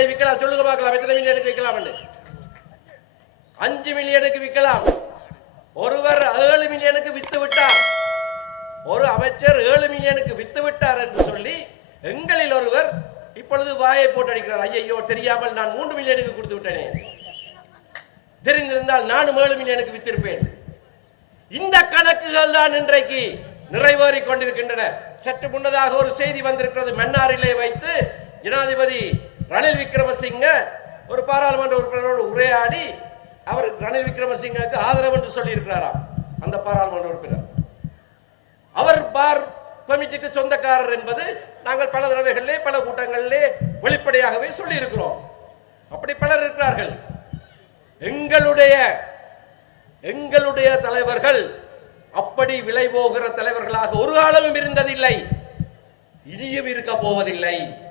எத்தனை விற்கலாம் சொல்லுங்க பார்க்கலாம், எத்தனை மில்லியனுக்கு விற்கலாம்? 5 மில்லியனுக்கு விற்கலாம். ஒருவர் 7 மில்லியனுக்கு வித்து விட்டார், ஒரு அமைச்சர் 7 மில்லியனுக்கு வித்து விட்டார் என்று சொல்லி எங்களில் ஒருவர் இப்பொழுது வாயை போட்டு அடிக்கிறார். ஐயோ தெரியாமல் நான் 3 மில்லியனுக்கு கொடுத்து விட்டேனே, தெரிந்திருந்தால் நானும் 7 மில்லியனுக்கு வித்திருப்பேன். இந்த கணக்குகள் தான் இன்றைக்கு நிறைவேறிக் கொண்டிருக்கின்றன. சற்று முன்னதாக ஒரு செய்தி வந்திருக்கிறது. மன்னாரிலே வைத்து ஜனாதிபதி ரணில் விக்ரமசிங்க ஒரு பாராளுமன்ற உறுப்பினரோடு உரையாடி அவர் ரணில் விக்ரமசிங்கக்கு ஆதரவு என்று சொல்லி இருக்கிறாராம். அந்த பாராளுமன்ற உறுப்பினர் அவர் பார் பெர்மிட்டுக்கு சொந்தக்காரர் என்பது நாங்கள் பல தடவைகளிலே பல கூட்ட